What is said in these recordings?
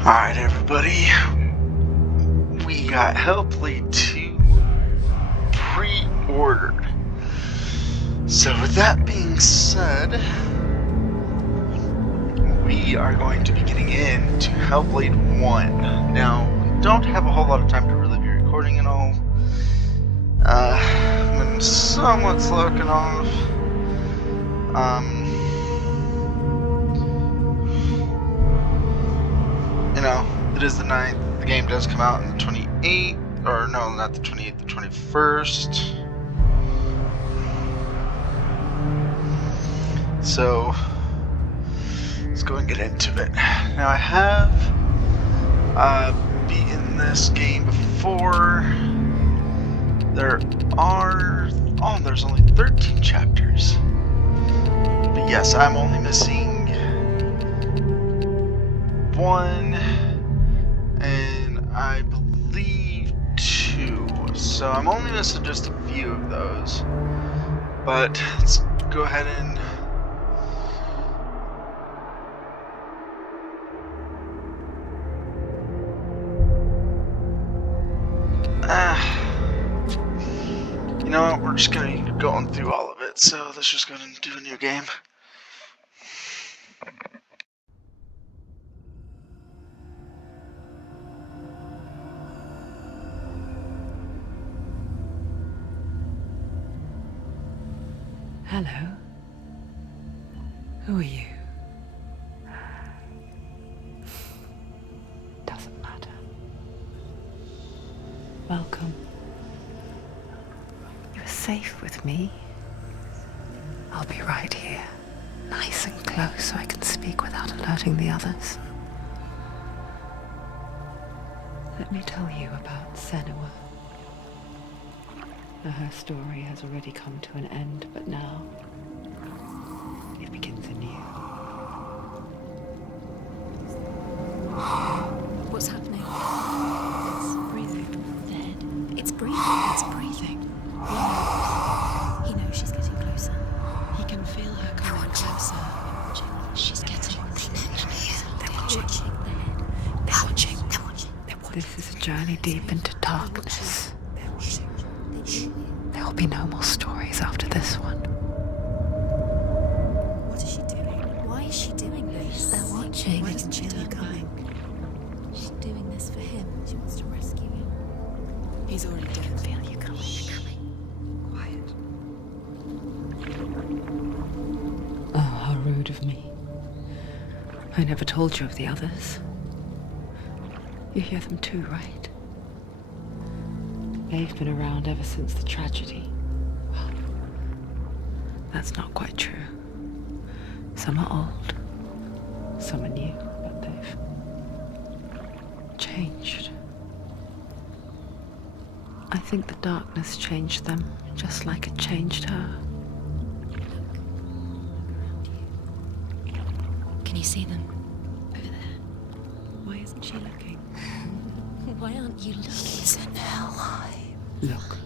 Alright, everybody. We got Hellblade 2 pre-ordered. So, with that being said, we are going to be getting into Hellblade 1. Now, we don't have a whole lot of time to really be recording and all. I've been somewhat slacking off. It is the 9th. The game does come out on the 28th, or no, not the 28th, the 21st. So, let's go and get into it. Now, I have beaten this game before. There's only 13 chapters. But yes, I'm only missing one, and I believe 2. So I'm only missing just a few of those. But let's go ahead and you know what, we're just gonna be going through all of it, so let's just go ahead and do a new game. Hello. Who are you? Doesn't matter. Welcome. You're safe with me. I'll be right here, nice and close so I can speak without alerting the others. Let me tell you about Senua. Her story has already come to an end, but now it begins anew. What's happening? It's breathing. Dead. It's breathing. It's breathing. Yeah. He knows she's getting closer. He can feel her coming closer. She's getting closer. They're watching. They're watching. They're watching. This is a journey deep into darkness. There will be no more stories after this one. What is she doing? Why is she doing this? They're watching. Why doesn't she turn back? She's doing this for him. She wants to rescue him. He's already dead. I can feel you coming. Quiet. Oh, how rude of me. I never told you of the others. You hear them too, right? They've been around ever since the tragedy. Well, that's not quite true. Some are old, some are new, but they've changed. I think the darkness changed them, just like it changed her. Can you see them? Over there. Why isn't she looking? Why aren't you looking? He's in hell. Look,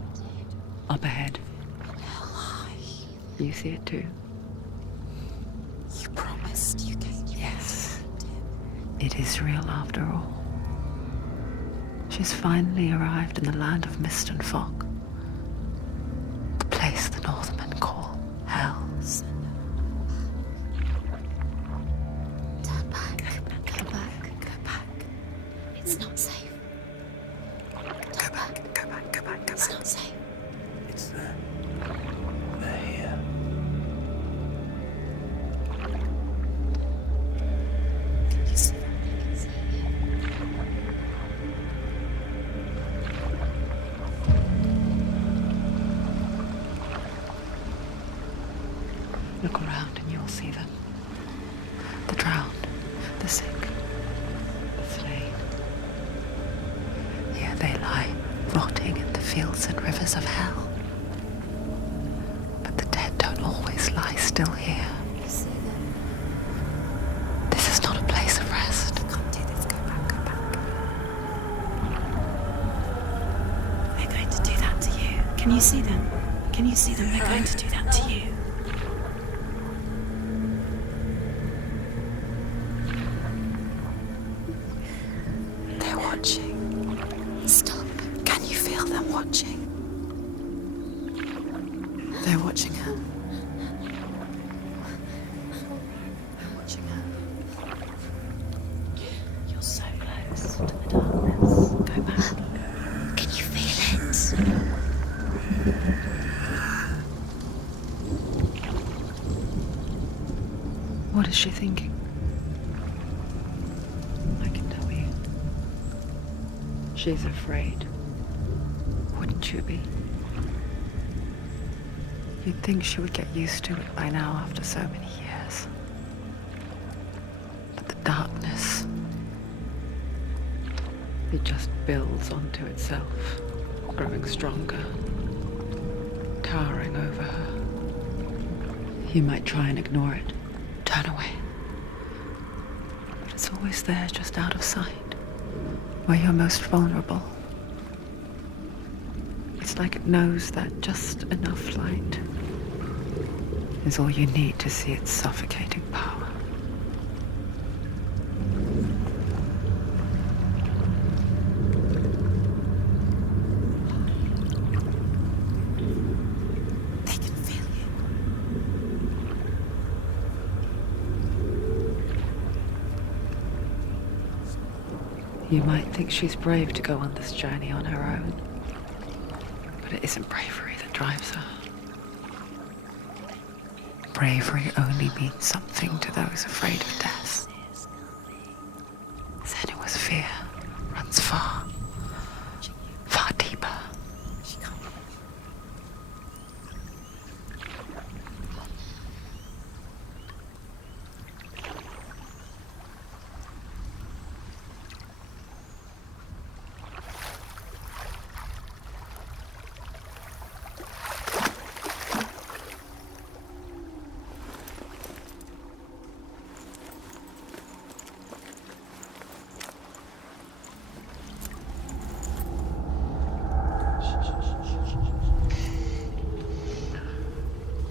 up ahead. You see it too? You promised you came. Yes. It is real after all. She's finally arrived in the land of mist and fog. The place the Northmen call Hell. Turn back. Go back. Go back. It's not safe. Go back. It's not safe. It's there. They're here. Can you see them? I can see you. Look around and you'll see them. The drowned, the sick, the slain. Here they lie, rotting in the fields and rivers of hell. But the dead don't always lie still here. You see them? This is not a place of rest. You can't do this. Go back. Go back. They're going to do that to you. Can you see them? Can you see them? They're going to do that to you. watching. Stop. Can you feel them watching? They're watching her. They're watching her. You're so close to the darkness. Go back. Can you feel it? What is she thinking? I can tell you. She's afraid. Wouldn't you be? You'd think she would get used to it by now after so many years. But the darkness, it just builds onto itself, growing stronger, towering over her. You might try and ignore it, turn away. But it's always there, just out of sight, where you're most vulnerable. It's like it knows that just enough light is all you need to see its suffocating power. They can feel you. You might think she's brave to go on this journey on her own, but it isn't bravery that drives her. Bravery only means something to those afraid of death. Senua's fear runs far, far deeper.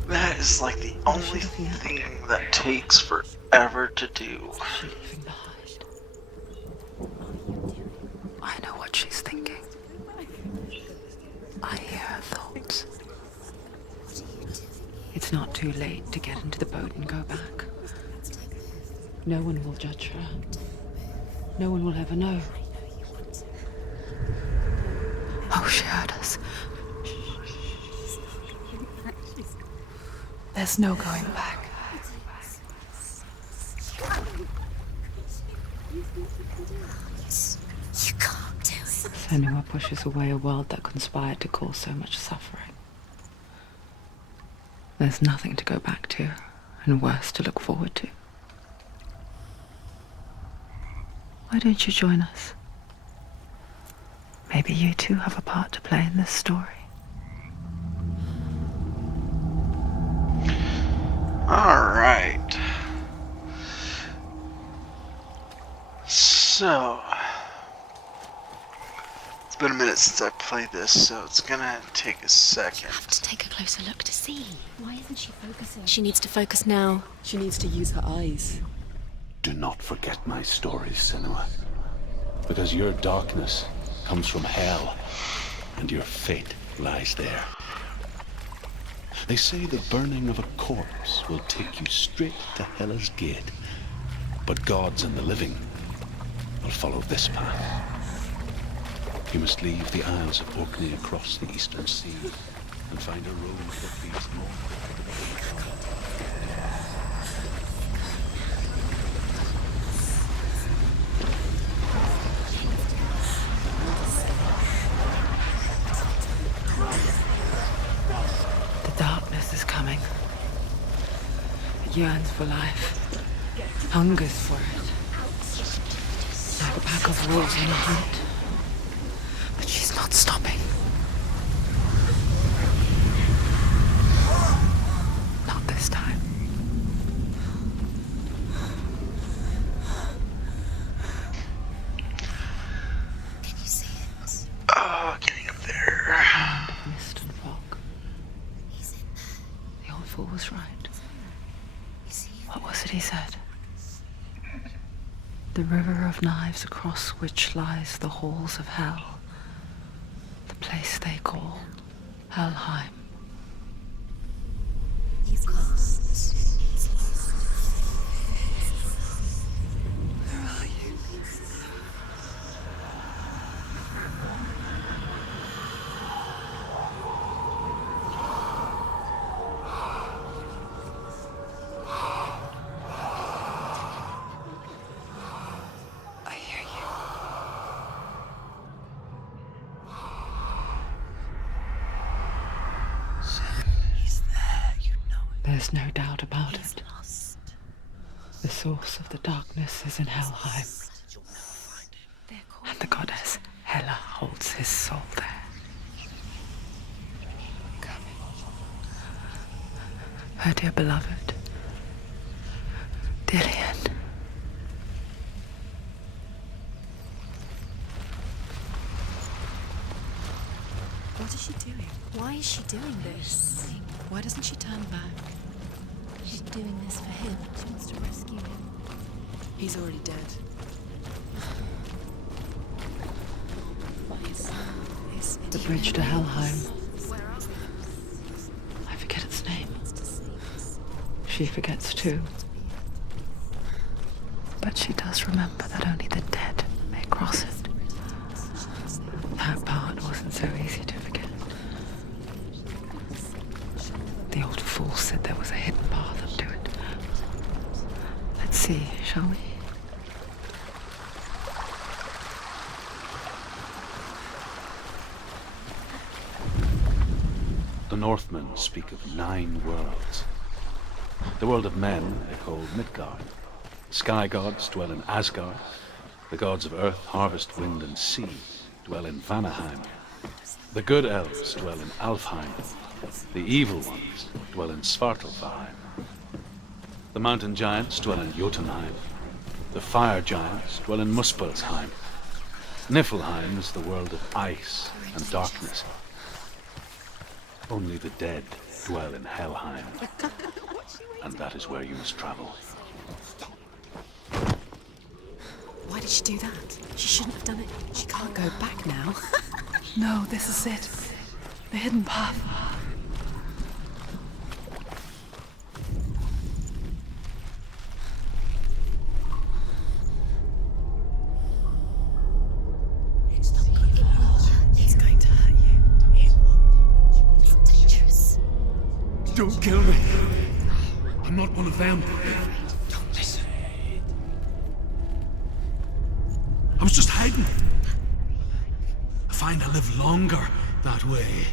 That is like the only thing that takes forever to do. What's she leaving behind? I know what she's thinking. I hear her thoughts. It's not too late to get into the boat and go back. No one will judge her. No one will ever know. Oh, she heard us. There's no going back. You can't do it. Senua pushes away a world that conspired to cause so much suffering. There's nothing to go back to, and worse to look forward to. Why don't you join us? Maybe you too have a part to play in this story. Alright. So, it's been a minute since I played this, so it's gonna take a second. Let's take a closer look to see. Why isn't she focusing? She needs to focus now. She needs to use her eyes. Do not forget my stories, Senua. Because your darkness comes from hell, and your fate lies there. They say the burning of a corpse will take you straight to Hela's gate, but gods and the living will follow this path. You must leave the Isles of Orkney across the eastern sea and find a road that leads north. The darkness is coming. It yearns for life, hungers for it, like a pack of wolves on a hunt. But she's not stopping. Not this time. Can you see it? Oh, getting up there. Land of mist and fog. He's in there. The old fool was right. You see him? What was it he said? The river of knives across which lies the halls of hell. The place they call Helheim. He's lost. He's lost. Where are you? I hear you. He's there, you know it. There's no doubt about He's it. lost. The source of the darkness is in Helheim, They're called and the goddess Hela holds his soul there. Coming. Her dear beloved, Dillian. What is she doing? Why is she doing this? Why doesn't she turn back? She's doing this for him. She wants to rescue him. He's already dead. The bridge to Helheim. I forget its name. She forgets too. But she does remember that only the dead may cross it. That part wasn't so easy to forget. The old fool said there was a hidden path up to it. Let's see, shall we? The Northmen speak of 9 worlds. The world of men they call Midgard. Sky gods dwell in Asgard. The gods of earth, harvest, wind, and sea dwell in Vanaheim. The good elves dwell in Alfheim. The evil ones dwell in Svartalfheim. The mountain giants dwell in Jotunheim. The fire giants dwell in Muspelheim. Niflheim is the world of ice and darkness. Only the dead dwell in Helheim, and that is where you must travel. Why did she do that? She shouldn't have done it. She can't go back now. No, this is it. The hidden path. He's going to hurt you. It won't. It's dangerous. Don't kill me. I'm not one of them. Don't listen. I was just hiding. I find I live longer that way.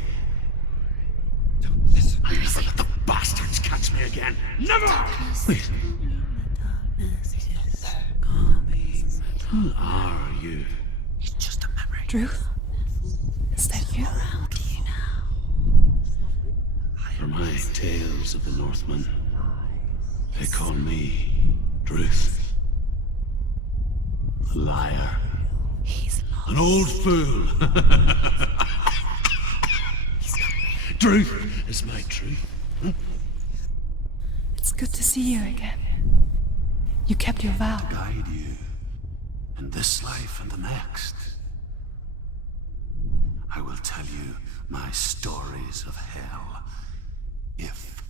Don't listen. I'll never let the bastards catch me again. Never! Wait. Who are you? It's just a memory. Druth? Is that you? Around you now. For my tales of the Northmen, they call me Druth. A liar. He's lost. An old fool. Truth is my truth. It's good to see you again. You kept your vow. Guide you in this life and the next. I will tell you my stories of hell, if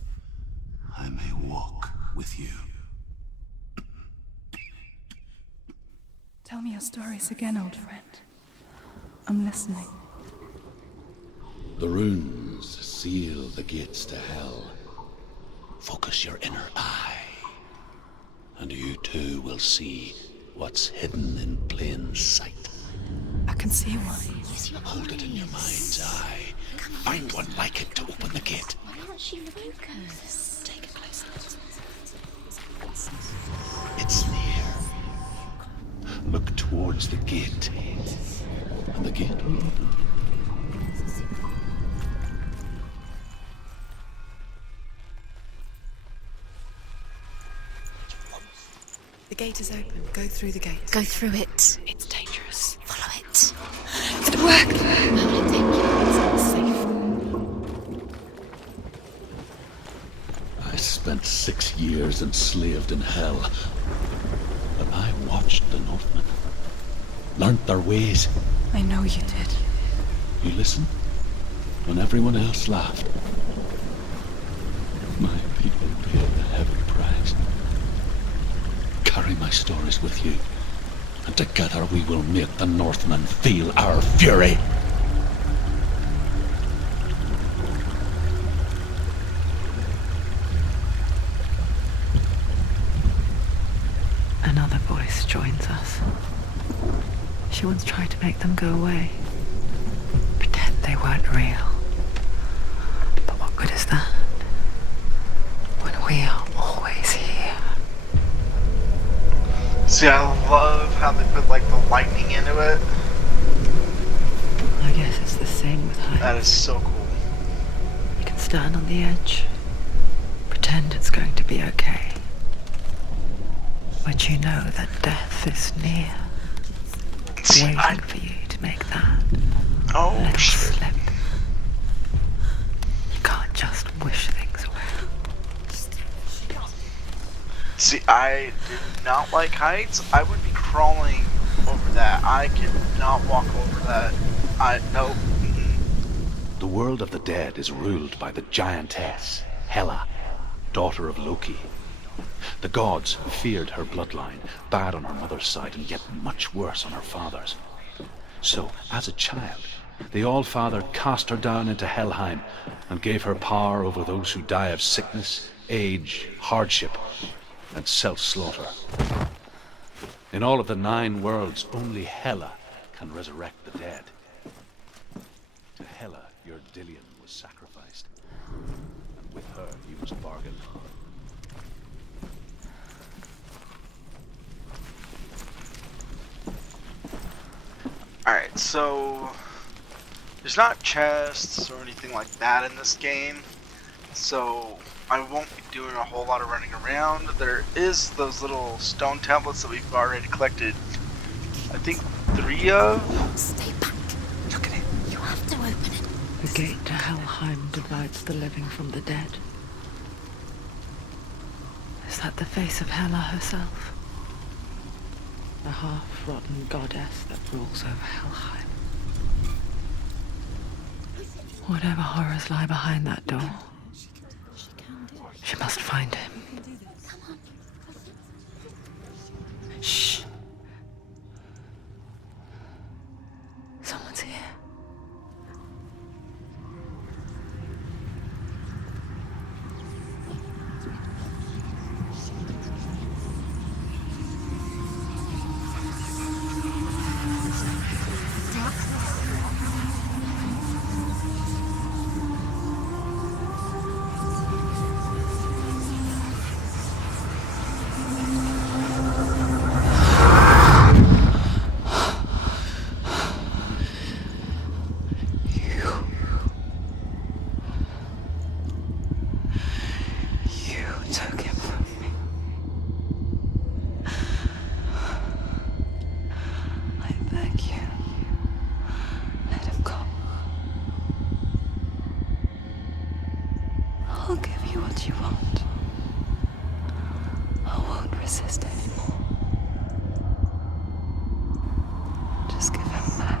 I may walk with you. Tell me your stories again, old friend. I'm listening. The runes seal the gates to hell. Focus your inner eye, and you too will see what's hidden in plain sight. I can see one. Hold it in your mind's eye. Find one like it to open the gate. Why aren't she focused? Take a closer look. It's near. Look towards the gate, and the gate will open. The gate is open. Go through the gate. Go through it. It's dangerous. Follow it. It worked! Where will it take you? It's safe. I spent 6 years enslaved in hell, but I watched watched the Northmen, learnt their ways. I know you did. You listened when everyone else laughed. My people paid the heavy price. Carry my stories with you, and together we will make the Northmen feel our fury. Another voice joins us. She once tried to make them go away. Pretend they weren't real. But what good is that? When we are always here. See, I love how they put like the lightning into it. I guess it's the same with heights. That is so cool. You can stand on the edge, pretend it's going to be okay. But you know that death is near, See, waiting for you to make that oh little shit. slip. You can't just wish things away. See, I did not like heights. I would be crawling over that. I could not walk over that. Nope. The world of the dead is ruled by the giantess, Hela, daughter of Loki. The gods feared her bloodline, bad on her mother's side and yet much worse on her father's. So, as a child, the All-Father cast her down into Helheim and gave her power over those who die of sickness, age, hardship, and self-slaughter. In all of the 9 worlds, only Hela can resurrect the dead. To Hela, your Dillion was sacrificed, and with her you must bargain. Alright, so there's not chests or anything like that in this game, so I won't be doing a whole lot of running around. There is those little stone tablets that we've already collected, I think 3 of. Stay back. Look at it. You have to open it. The gate to Helheim divides the living from the dead. Is that the face of Hela herself? The half-rotten goddess that rules over Helheim. Whatever horrors lie behind that door, she must find him. Shh. Someone's here. Took him from me. I beg you, let him go. I'll give you what you want. I won't resist anymore. Just give him back.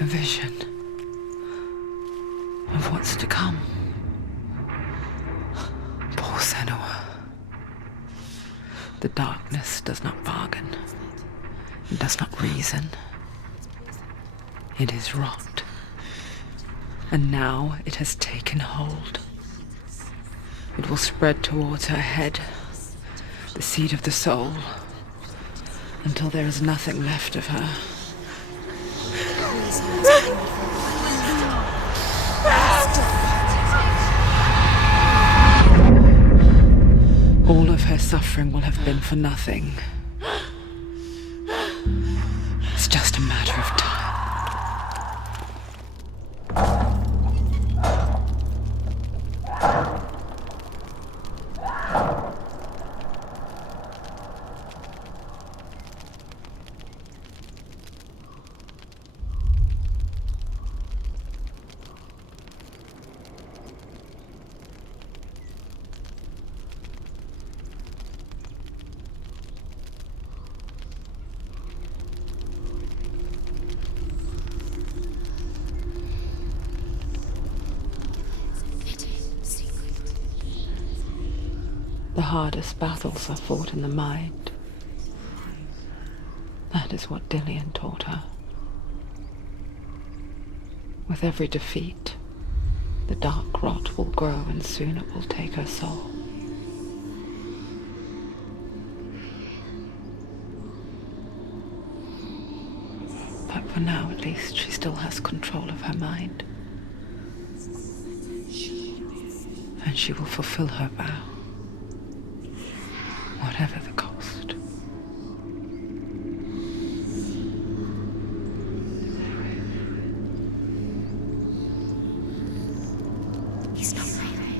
A vision of what's to come. Poor Senua. The darkness does not bargain. It does not reason. It is rot. And now it has taken hold. It will spread towards her head, the seed of the soul, until there is nothing left of her. All of her suffering will have been for nothing. It's just a matter of time. The hardest battles are fought in the mind. That is what Dillian taught her. With every defeat, the dark rot will grow and soon it will take her soul. But for now, at least, she still has control of her mind. And she will fulfill her vow. Whatever the cost. He's not moving.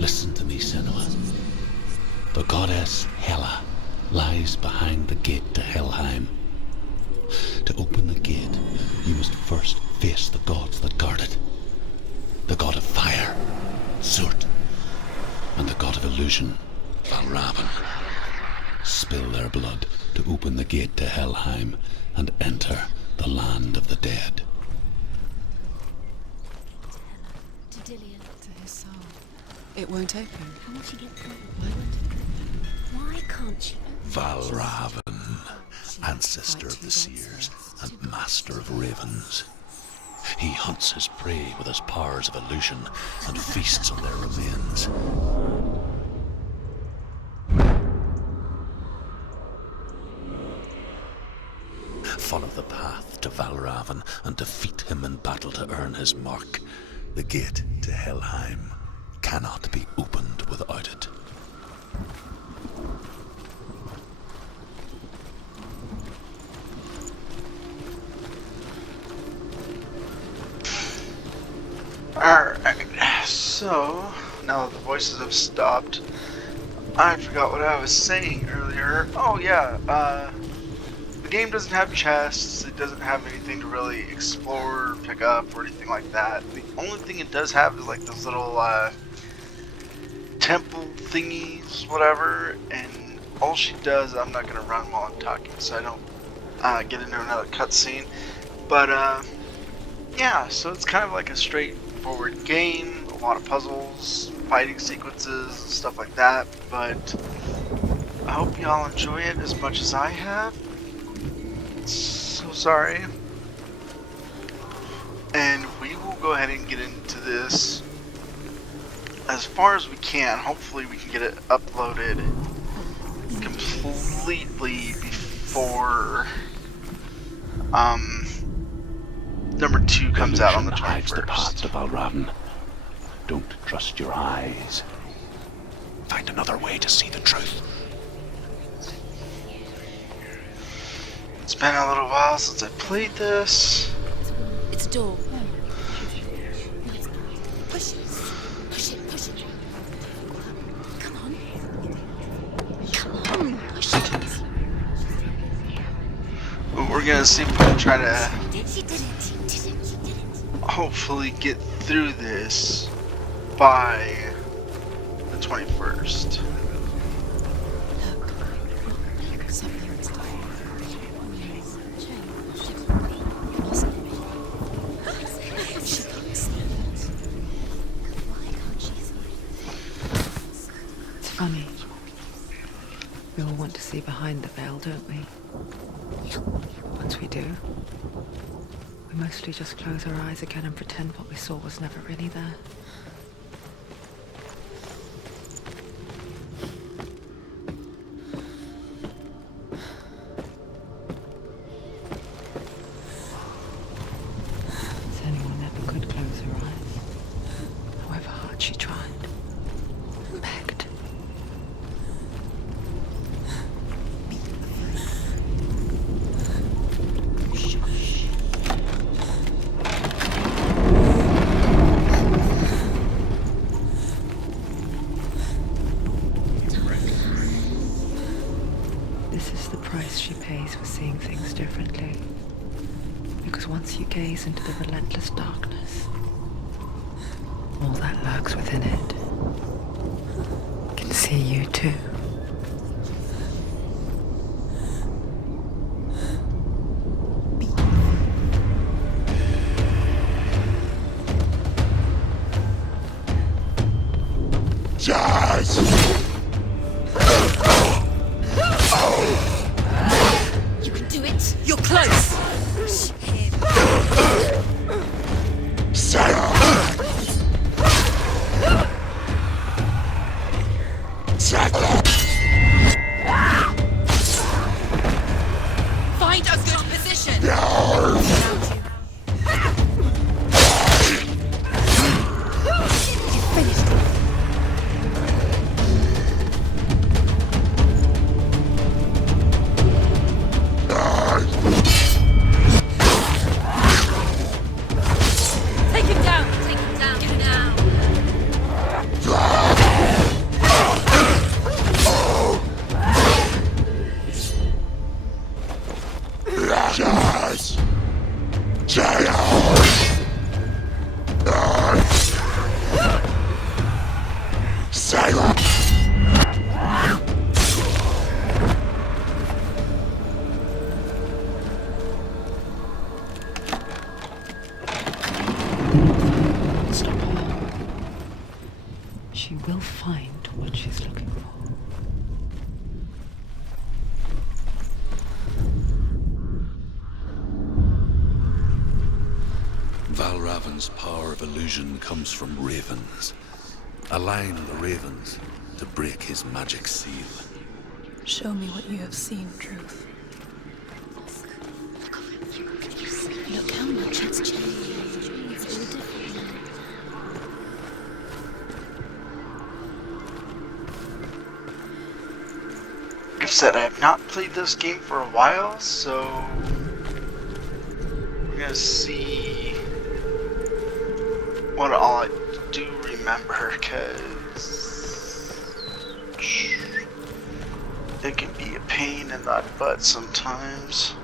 Listen to me, Senua. The goddess Hela lies behind the gate to Helheim. To open the gate, you must first face the gods that guard it. The god of fire, Surt, and the god of illusion, Valravn. Spill their blood to open the gate to Helheim and enter the land of the dead. To Dillian. To his soul. It won't open. How will she get through? Why won't it open? Why can't she? Valravn, ancestor of the seers and master of ravens. He hunts his prey with his powers of illusion and feasts on their remains. Follow the path to Valravn and defeat him in battle to earn his mark. The gate to Helheim cannot be opened without it. Alright, so now that the voices have stopped, I forgot what I was saying earlier. Oh yeah, the game doesn't have chests, it doesn't have anything to really explore, pick up, or anything like that. The only thing it does have is like those little temple thingies, whatever, and all she does, I'm not going to run while I'm talking so I don't get into another cutscene, but yeah, so it's kind of like a straightforward game, a lot of puzzles, fighting sequences, stuff like that, but I hope y'all enjoy it as much as I have. So sorry. And we will go ahead and get into this as far as we can. Hopefully we can get it uploaded completely before number 2 comes out on the 21st. Hides the path to Valravn. Don't trust your eyes. Find another way to see the truth. It's been a little while since I played this. It's a door. Push it. Push it. Push it. Come on. Come on. Push it. But we're gonna see if we can try to She did it. She did it. She did it. hopefully get through this by the 21st. Something's Funny. We all want to see behind the veil, don't we? Once we do, we mostly just close our eyes again and pretend what we saw was never really there. Senua never could close her eyes, however hard she tried. Begged. This is the price she pays for seeing things differently. Because once you gaze into the relentless darkness, all that lurks within it can see you too. You can do it. You're close. Push him. Find a good position. You finished it. Take him down. Take him down. Get him down. Stop her. She will find what she's looking for. Valravan's power of illusion comes from ravens. Align the ravens to break his magic seal. Show me what you have seen, Truth. Look how much it's changed. It's all different now. Like I said, I have not played this game for a while, so we're gonna see what all I do remember, because it can be a pain in the butt sometimes.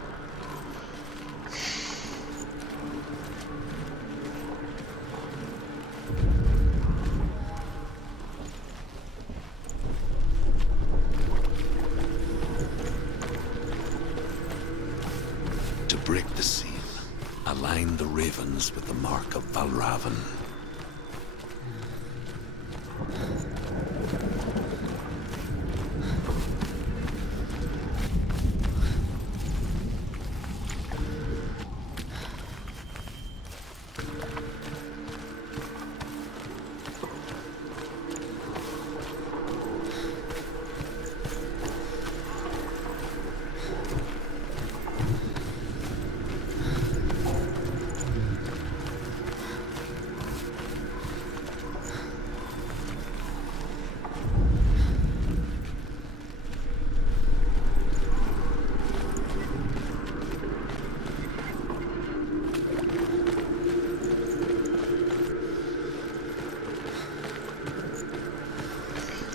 To break the seal, align the ravens with the mark of Valravan.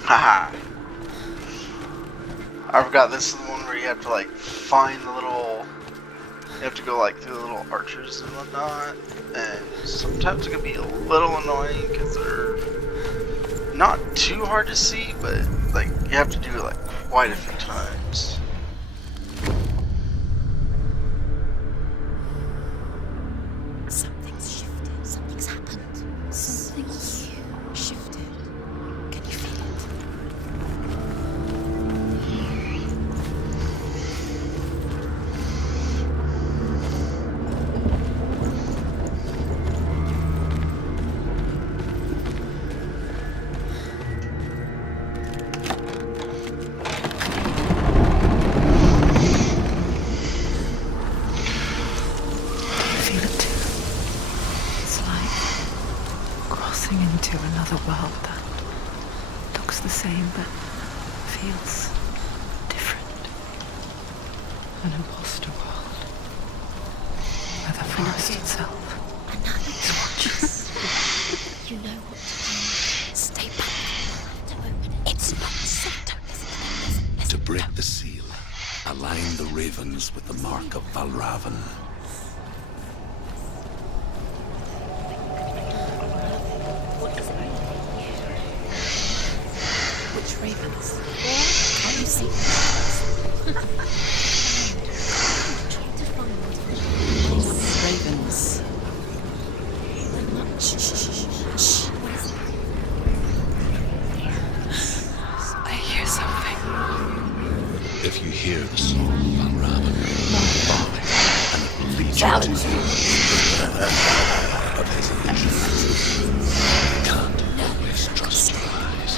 Haha. I forgot this is the one where you have to like find the little, you have to go like through the little archers and whatnot, and sometimes it can be a little annoying because they're not too hard to see, but like you have to do it like quite a few times. Something's shifted. Something's happened. Something you shifted. Can you feel it? crossing into another world that looks the same but feels different. An imposter world where the forest itself is watching. You know what to do. Stay back. Don't open it. It's not safe. Don't listen. To break the seal, align the ravens with the mark of Valravan. Which ravens? Can you see them? Ravens. Shh. What is it? I hear something. If you hear the song of Valravan, follow it, and it will lead you to of his illusions. You can't always trust your eyes.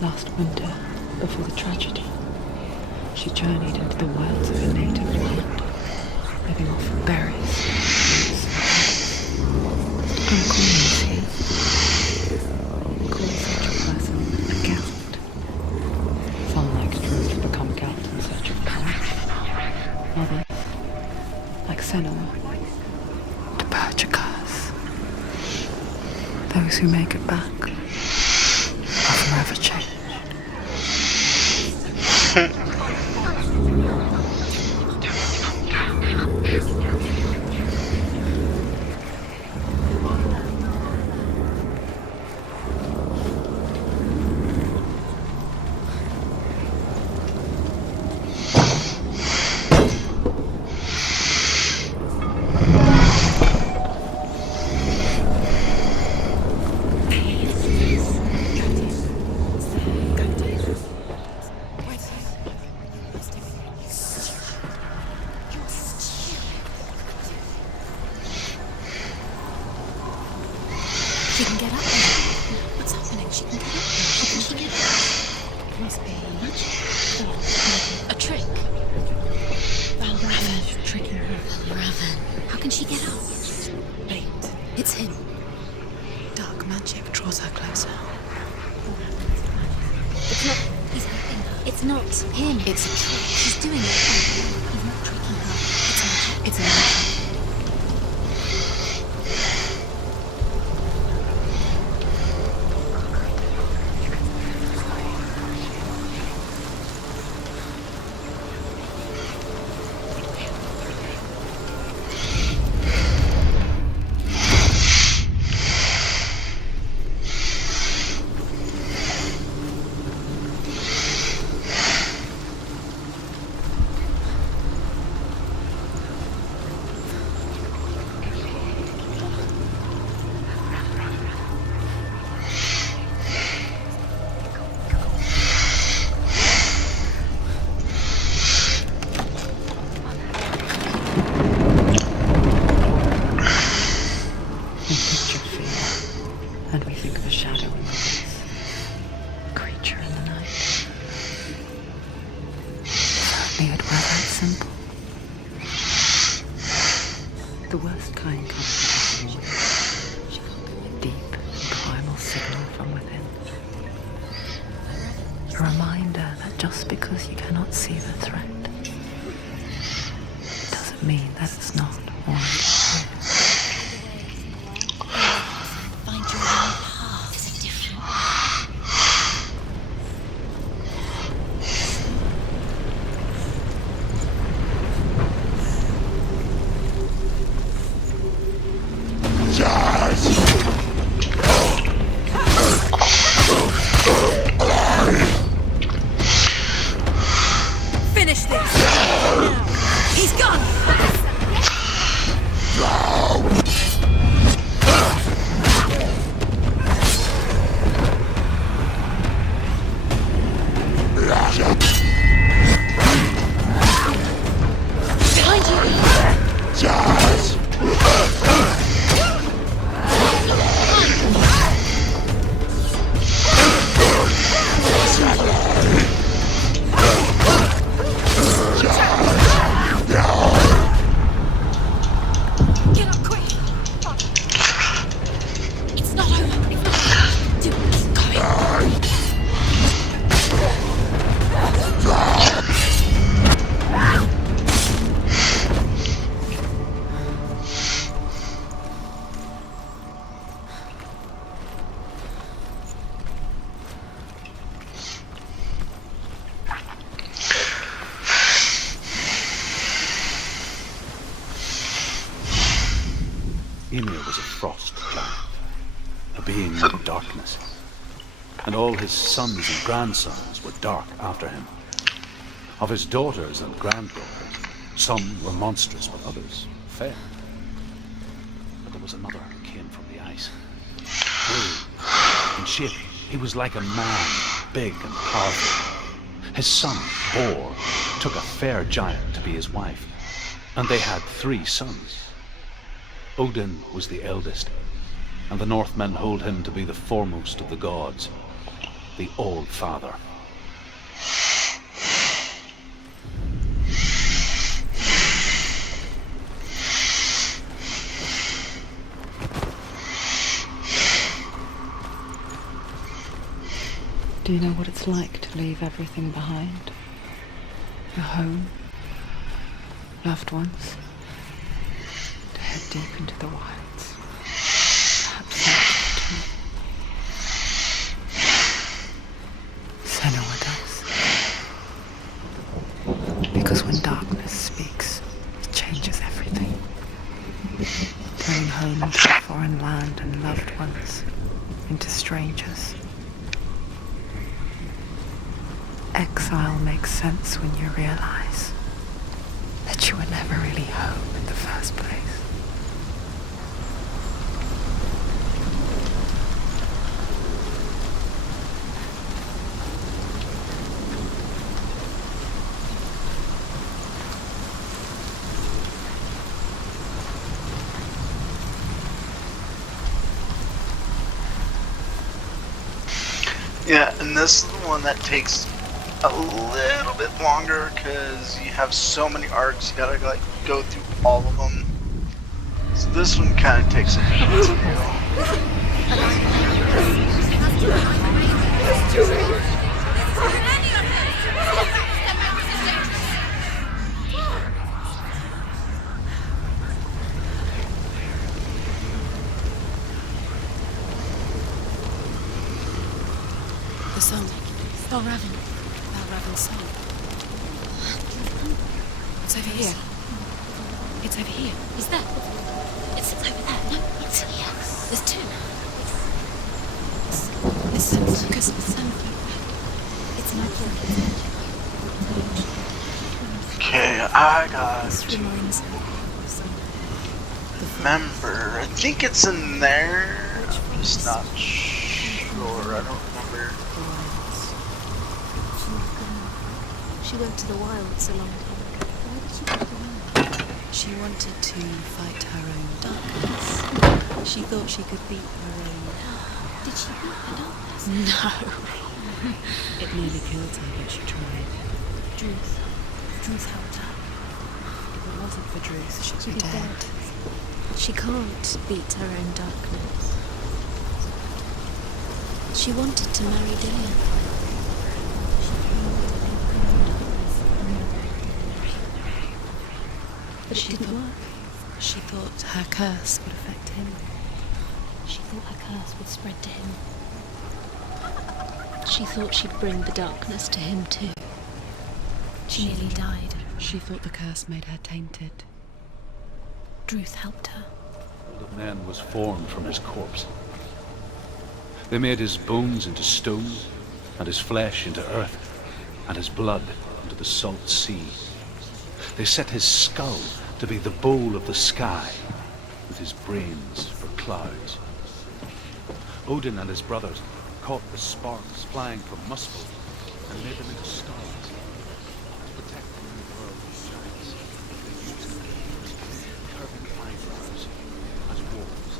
Last winter, before the tragedy, she journeyed into the wilds of her native land, living off of berries. Uncommon is he. Call such a person a Gelt. Some like Druids become Gelt in search of power. Others, like Senua, to purge a curse. Those who make it back are forever changed. She can get up. What's happening? She can get up. How can she get up? It must be magic. A trick. Raven. Tricking her. Raven. How can she get up? Wait. It's him. Dark magic draws her closer. It's not. He's helping her. It's not him. It's a trick. She's doing it. He's not tricking her. It's magic. It's a magic. And we think of a shadow in the woods, a creature in the night. If only it were that simple. The worst kind comes from a deep and primal signal from within. A reminder that just because you cannot see the threat, doesn't mean that it's not already here. Find your own path. It's a different Yes! Ymir was a frost giant, a being of darkness, and all his sons and grandsons were dark after him. Of his daughters and granddaughters, some were monstrous, but others fair. But there was another who came from the ice. In shape, he was like a man, big and powerful. His son, Bor, took a fair giant to be his wife, and they had 3 sons. Odin was the eldest, and the Northmen hold him to be the foremost of the gods, the All-Father. Do you know what it's like to leave everything behind? Your home, loved ones, to head deep into the wilds. Perhaps that's too. Senua does. Because when darkness speaks, it changes everything. Turning home into a foreign land and loved ones into strangers. Exile makes sense when you realize that you were never really home in the first place. Yeah, and this is the one that takes a little bit longer because you have so many arcs. You gotta like go through all of them. So this one kind of takes a minute to do. The song. Balraven. Balraven's song. It's over here. It's over here. Is that? It's over there. No, it's here. There's 2. This is because of the sun. It's not Okay, I got This to reminds me. remember. I think it's in there. I'm just not sure. I don't remember. She went to the wilds a long time ago. Why did she go to the wilds? She wanted to fight her own darkness. She thought she could beat her own. Did she beat the darkness? No. It nearly killed her, but she tried. Druth helped her. If it wasn't for Druth, she'd She'd be be dead. dead. She can't beat her own darkness. She wanted to marry Dillian. But it didn't work. She thought her curse would affect him. She thought her curse would spread to him. She thought she'd bring the darkness to him too. She nearly died. She thought the curse made her tainted. Druth helped her. The man was formed from his corpse. They made his bones into stone, and his flesh into earth, and his blood into the salt sea. They set his skull to be the bowl of the sky, with his brains for clouds. Odin and his brothers caught the sparks flying from Muspel and made them into stars. To protect them in the world of giants, they used curving eyebrows as walls.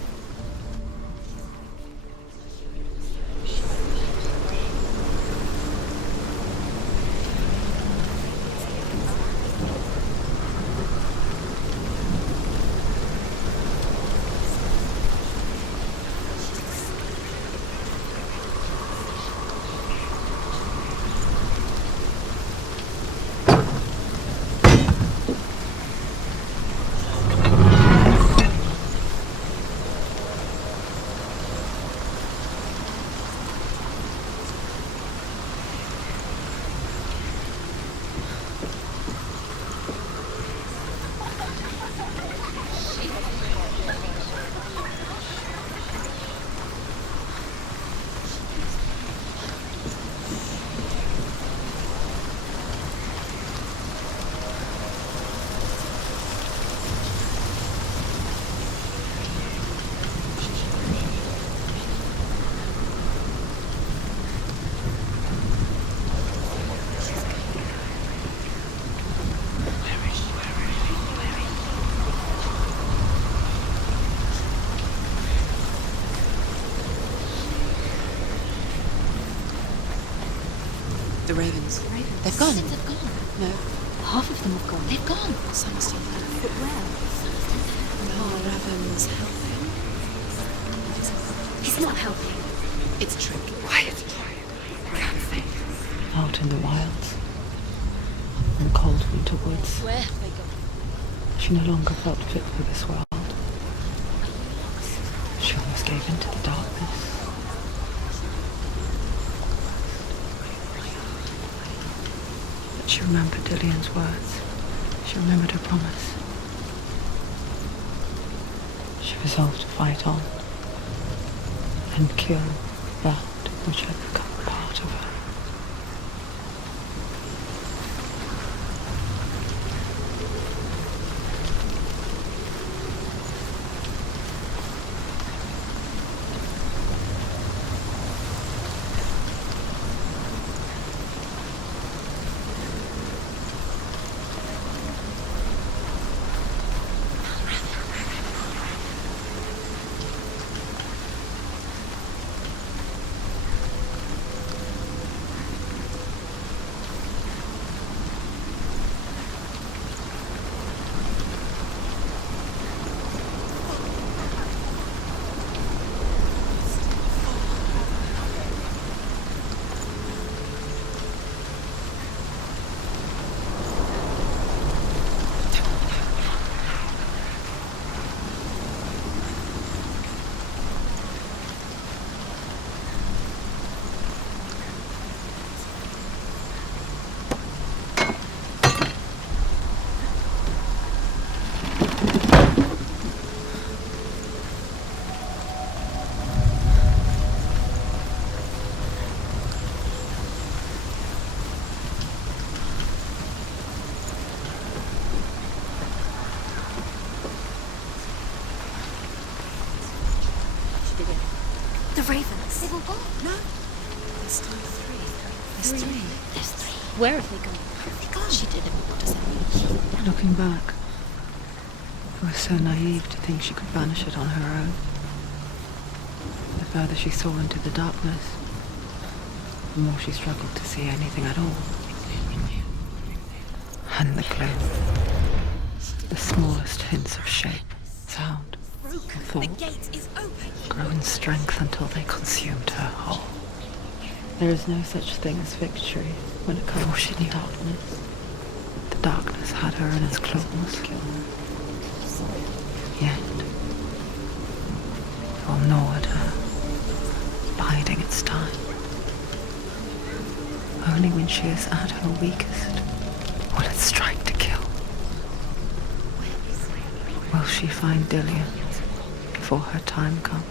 The ravens. Ravens. They've gone. They've gone. No. Half of them have gone. They've gone. Some are still there. But where? No, Raven's helping. He's not helping. It's a trick. Quiet. Can't think. Out in the wilds. In cold winter woods. Where have they gone? She no longer felt fit for this world. She almost gave in to the darkness. But she remembered Dillian's words. She remembered her promise. She resolved to fight on and kill that which had become part of her. The ravens. They've all gone. No. There's still three. There's three. There's three. Where have they gone? Where have they gone? She did it. What does that mean? Looking back, it was so naive to think she could banish it on her own. The further she saw into the darkness, the more she struggled to see anything at all. And the glow, the smallest hints of shape, sound, or The thought, gate is open. grow in strength until they consumed her whole. There is no such thing as victory when it comes to darkness. The darkness had her in its claws. Yet, it will gnaw at her, biding its time. Only when she is at her weakest will it strike to kill. Will she find Dillian before her time comes?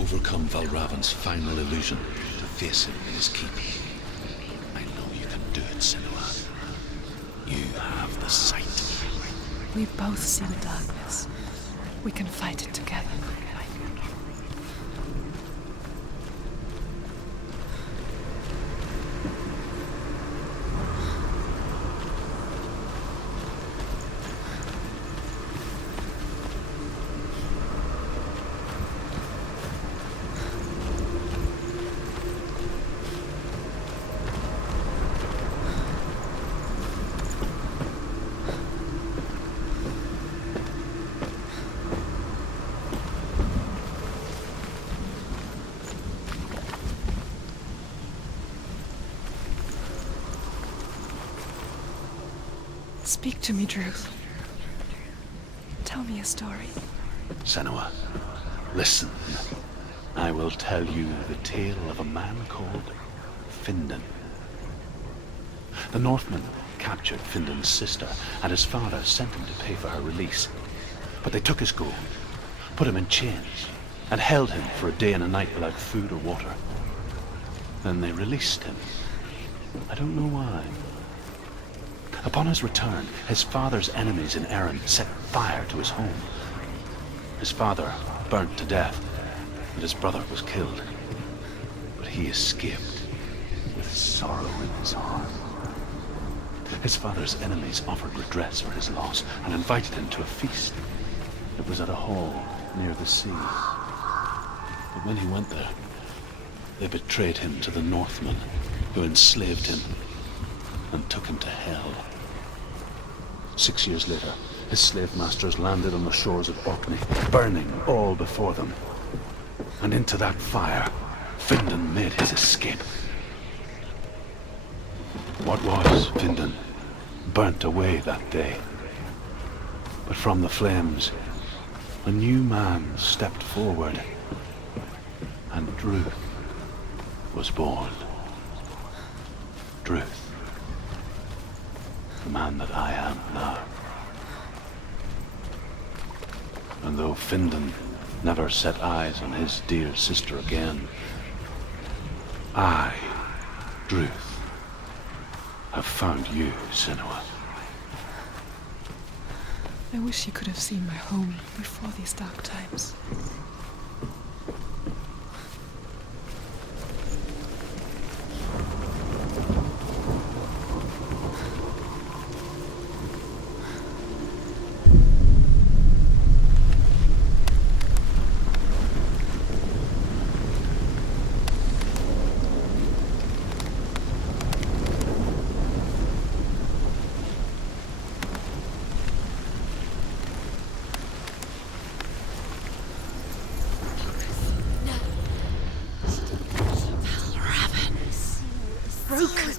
Overcome Valravan's final illusion to face him in his keep. I know you can do it, Senua. You have the sight. We both see the darkness. We can fight it together. Speak to me, Drew. Tell me a story. Senua, listen. I will tell you the tale of a man called Findan. The Northmen captured Findan's sister, and his father sent him to pay for her release. But they took his gold, put him in chains, and held him for a day and a night without food or water. Then they released him I don't know why. Upon his return, his father's enemies in Erin set fire to his home. His father burnt to death, and his brother was killed. But he escaped with sorrow in his heart. His father's enemies offered redress for his loss and invited him to a feast. It was at a hall near the sea. But when he went there, they betrayed him to the Northmen, who enslaved him and took him to hell. 6 years later, his slave masters landed on the shores of Orkney, burning all before them. And into that fire, Findan made his escape. What was Findan burnt away that day. But from the flames, a new man stepped forward, and Druth was born. Druth, the man that I am now. And though Findan never set eyes on his dear sister again, I, Druth, have found you, Senua. I wish you could have seen my home before these dark times.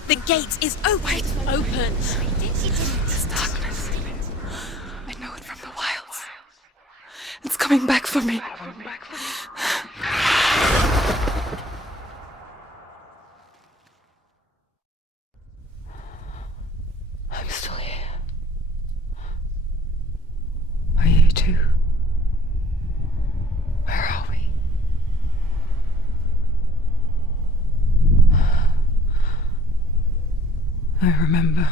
The gate is wide open. This darkness. I know it from the wilds. It's coming back for me. I'm still here. Are you too? Where are we? I remember.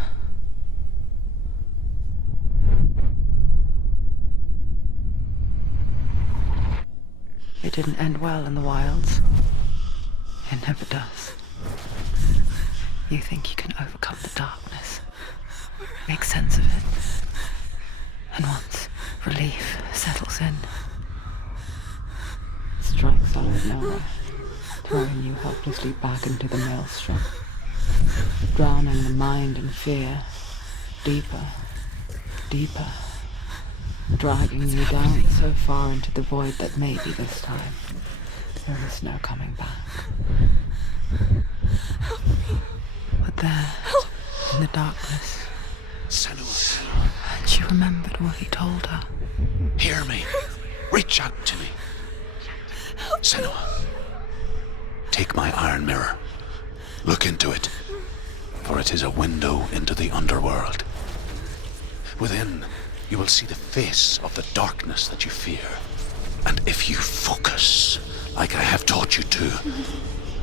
It didn't end well in the wilds. It never does. You think you can overcome the darkness, make sense of it, and once relief settles in, it strikes out of nowhere, throwing you helplessly back into the maelstrom, drowning the mind in fear, deeper, deeper, dragging you down so far into the void that maybe this time there is no coming back. But there, in the darkness, Senua, she remembered what he told her. hear me. Reach out to me. Senua, take my iron mirror. Look into it, for it is a window into the underworld. Within, you will see the face of the darkness that you fear. And if you focus, like I have taught you to,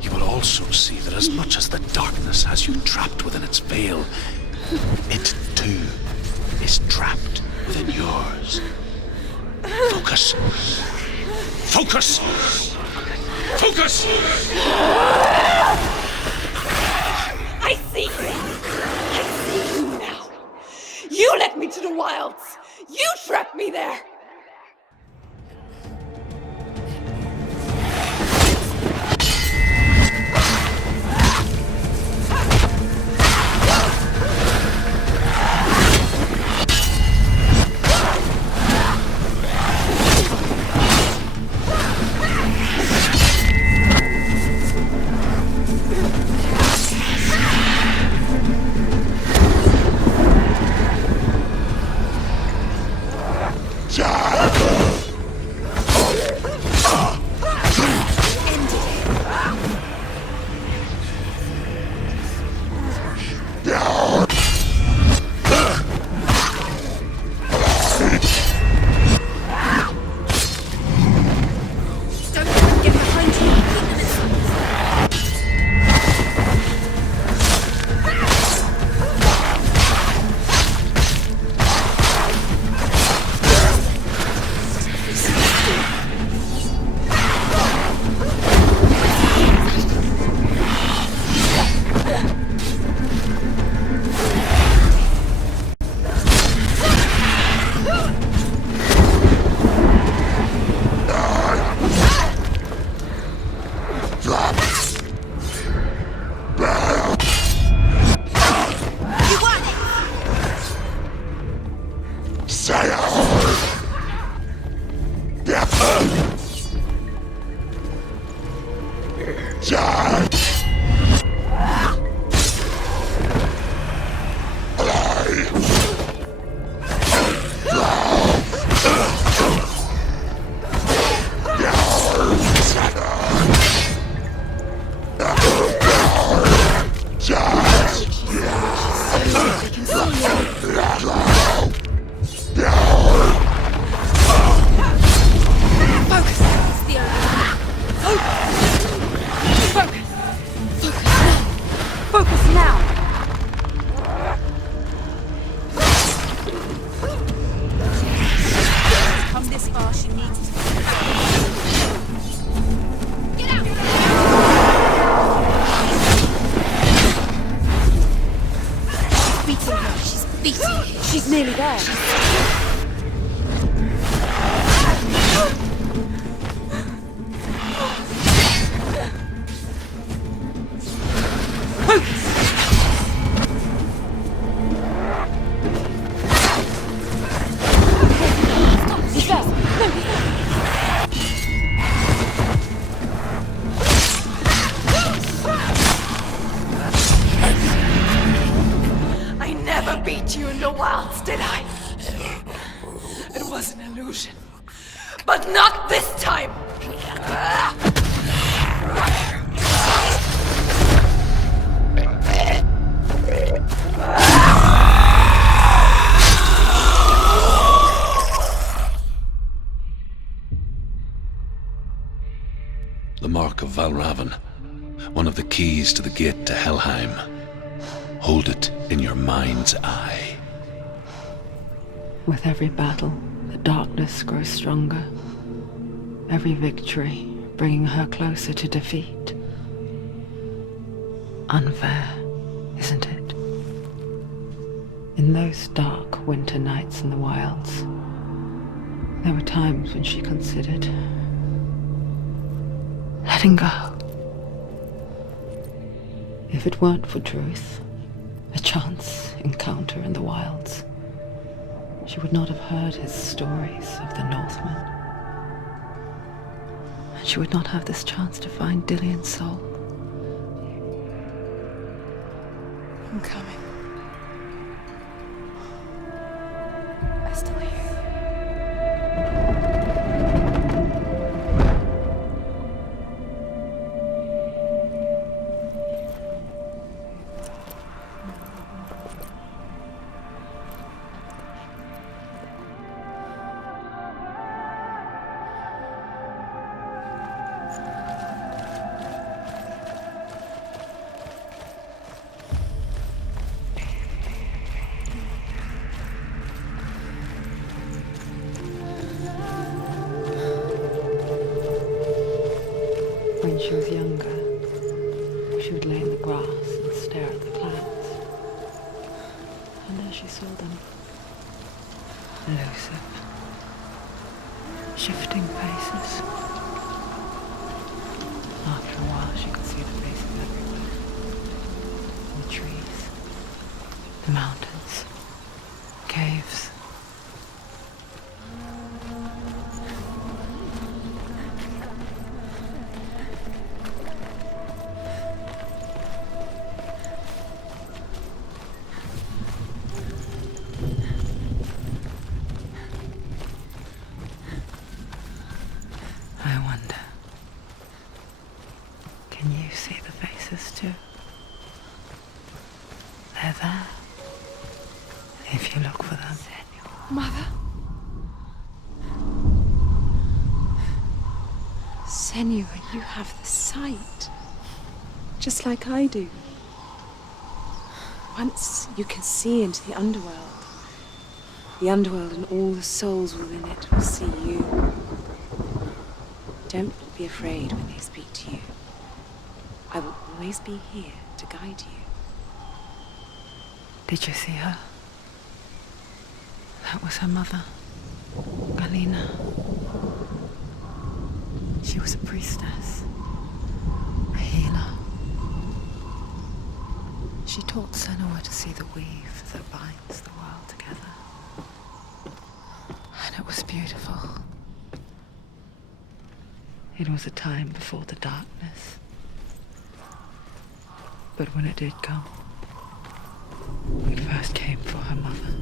you will also see that as much as the darkness has you trapped within its veil, it too is trapped within yours. Focus. Focus! Focus! I see you! I see you now! You led me to the wilds! You trapped me there! Die! Focus now! Come this far, she needs to. Get out! Beating her. She's beating. She's nearly there. He's there. I never beat you in the wilds, did I? It was an illusion. But not this time! The Mark of Valravan, one of the keys to the gate to Helheim. Hold it in your mind's eye. With every battle, the darkness grows stronger. Every victory bringing her closer to defeat. Unfair, isn't it? In those dark winter nights in the wilds, there were times when she considered letting go. If it weren't for truth, a chance encounter in the wilds, she would not have heard his stories of the Northmen. And she would not have this chance to find Dillion's soul. I'm coming. I still hear you. When she was younger, she would lay in the grass and stare at the clouds. And as she saw them, elusive, shifting faces. After a while, she could see the faces everywhere. The trees, the mountains, caves. I wonder, can you see the faces too? They're there, if you look for them. Mother? Senua, you have the sight. Just like I do. Once you can see into the underworld and all the souls within it will see you. Don't be afraid when they speak to you. I will always be here to guide you. Did you see her? That was her mother, Galina. She was a priestess, a healer. She taught Senua to see the weave that binds the world together. And it was beautiful. It was a time before the darkness, But when it did come, it first came for her mother.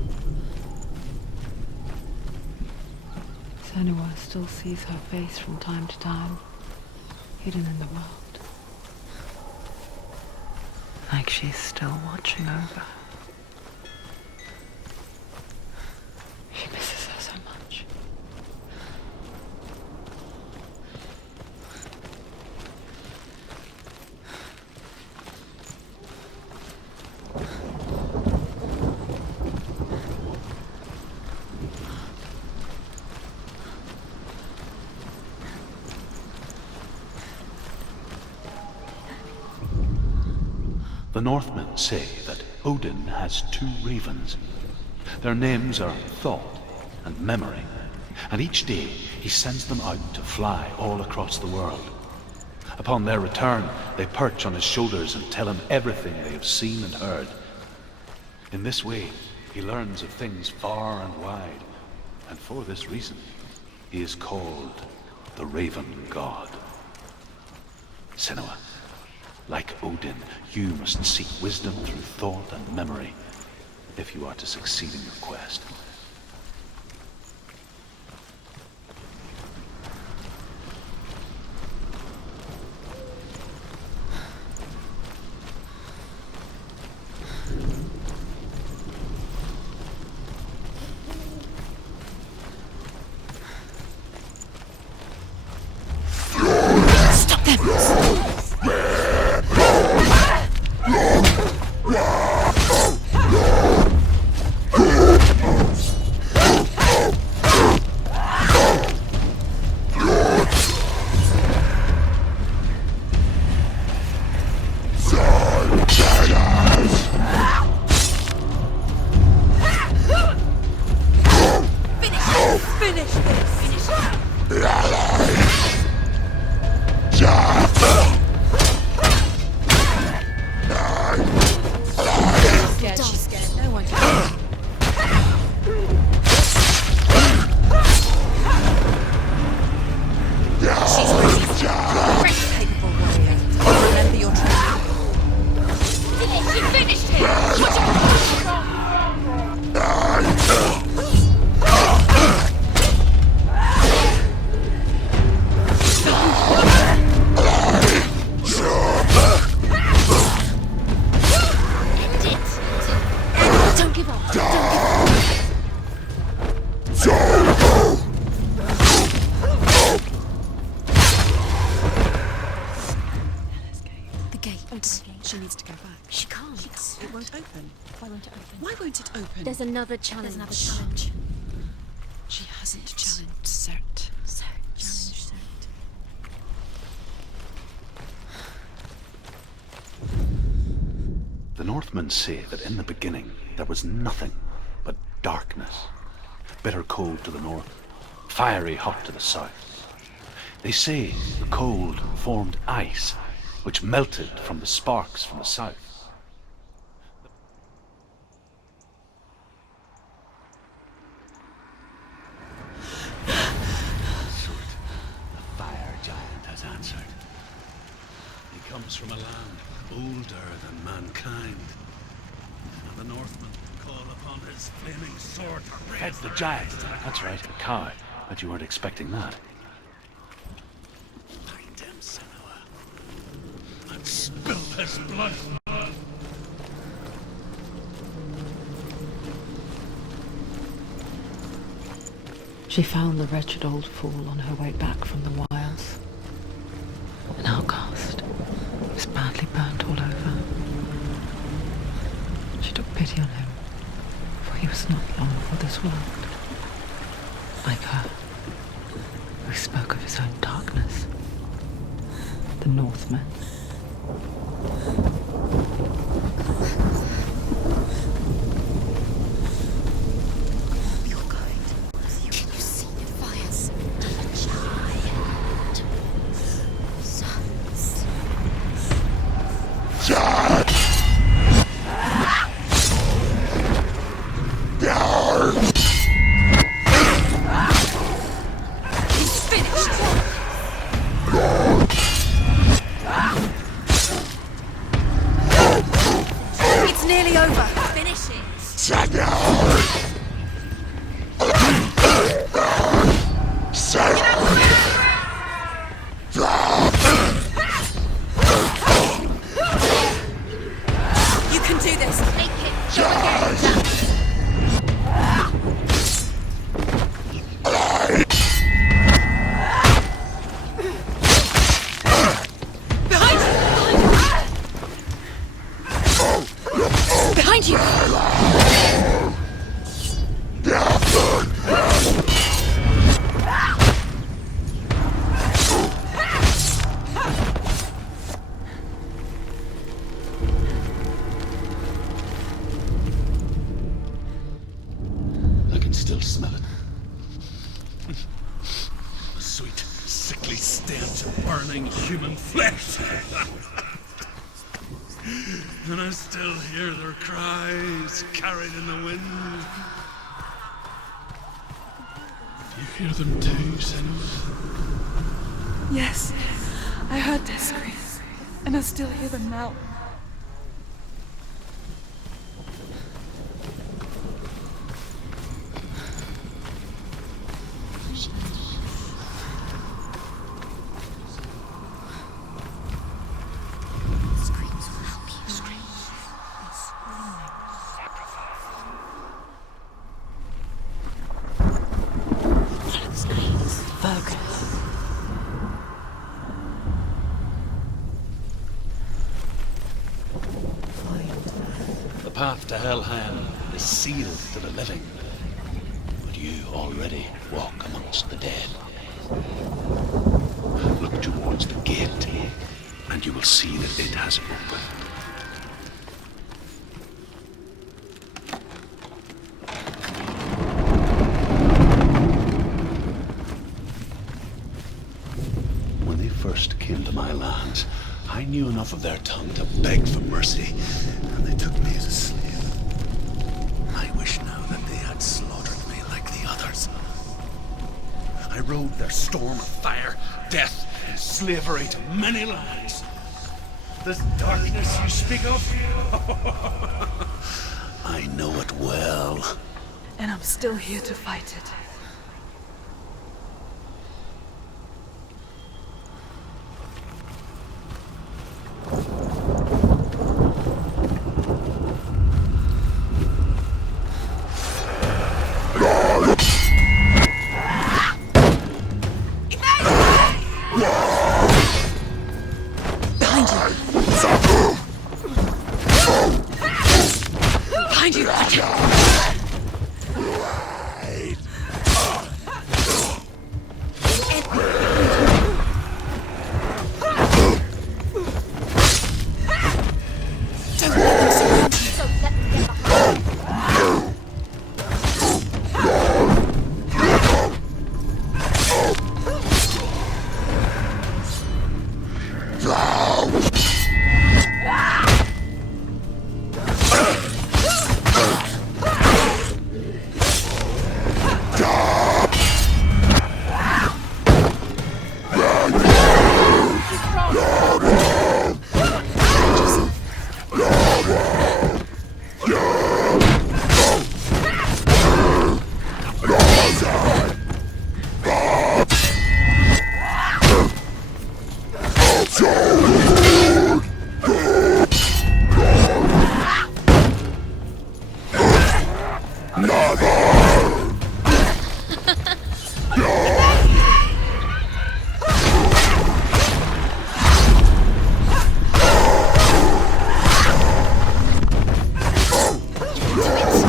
Senua still sees her face from time to time, hidden in the world. Like she's still watching over her. She misses her so much. The Northmen say that Odin has two ravens. Their names are Thought and Memory, and each day he sends them out to fly all across the world. Upon their return, they perch on his shoulders and tell him everything they have seen and heard. In this way, he learns of things far and wide, and for this reason, he is called the Raven God. Senua, like Odin, you must seek wisdom through thought and memory if you are to succeed in your quest. Stop them! She needs to go back. She can't. It won't open. Why won't it open? Why won't it open? There's another challenge. There's another challenge. She hasn't challenged Cert. Challenge Cert. The Northmen say that in the beginning there was nothing but darkness. Bitter cold to the north, fiery hot to the south. They say the cold formed ice, which melted from the sparks from the south. The fire giant has answered. He comes from a land older than mankind. And the Northmen call upon his flaming sword. Fed the giant. That's right, a cow. But you weren't expecting that. Find him, Senua. And spill his blood. She found the wretched old fool on her way back from the wilds. An outcast. He was badly burnt all over. She took pity on him, for he was not long for this world. Like her, who spoke of his own darkness. The Northmen. You're going. Can you see the fires? The giant sons. He's finished. You can do this. Make it. Go again. Behind you! I can still smell it. The sweet, sickly stench of burning human flesh. And I still hear their cries carried in the wind. You hear them too, Senua? Yes, I heard their screams, and I still hear them now. The path to Helheim is sealed to the living, but you already walk amongst the dead. Look towards the gate, and you will see that it has opened. When they first came to my lands, I knew enough of their tongue to beg for mercy, and they took me as a slave. I wish now that they had slaughtered me like the others. I rode their storm of fire, death, and slavery to many lands. This darkness you speak of, I know it well. And I'm still here to fight it. Behind you! Don't let them surround you. Don't let them get behind.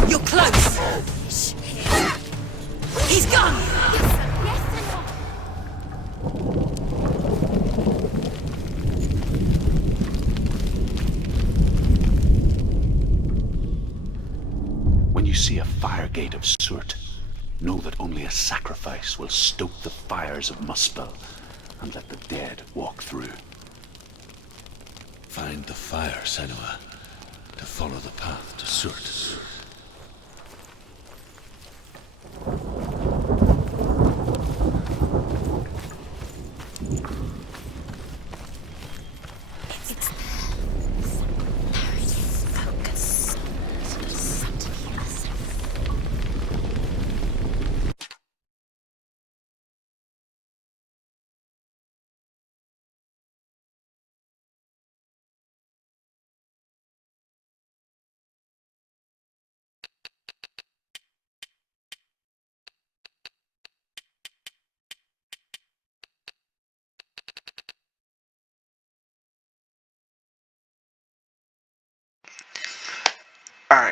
You're close! He's gone! Yes, Senua. When you see a fire gate of Surt, know that only a sacrifice will stoke the fires of Muspel and let the dead walk through. Find the fire, Senua, to follow the path to Surt.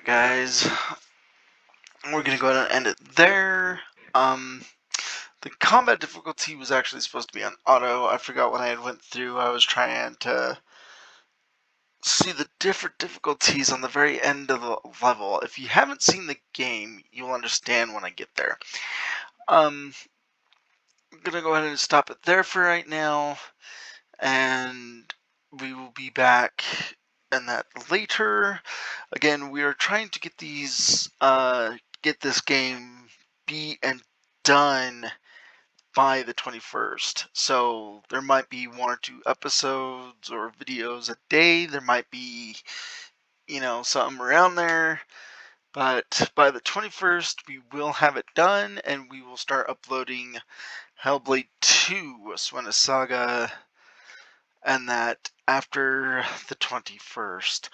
Alright, guys. We're gonna go ahead and end it there. The combat difficulty was actually supposed to be on auto. I forgot when I had went through. I was trying to see the different difficulties on the very end of the level. If you haven't seen the game, you'll understand when I get there. I'm gonna go ahead and stop it there for right now, and we will be back in that later. Again, we are trying to get get this game beat and done by the 21st. So there might be 1 or 2 episodes or videos a day. There might be, something around there. But by the 21st, we will have it done, and we will start uploading Hellblade 2, Senua Saga, and that after the 21st.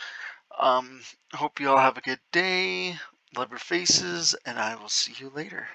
Hope you all have a good day. Love your faces, and I will see you later.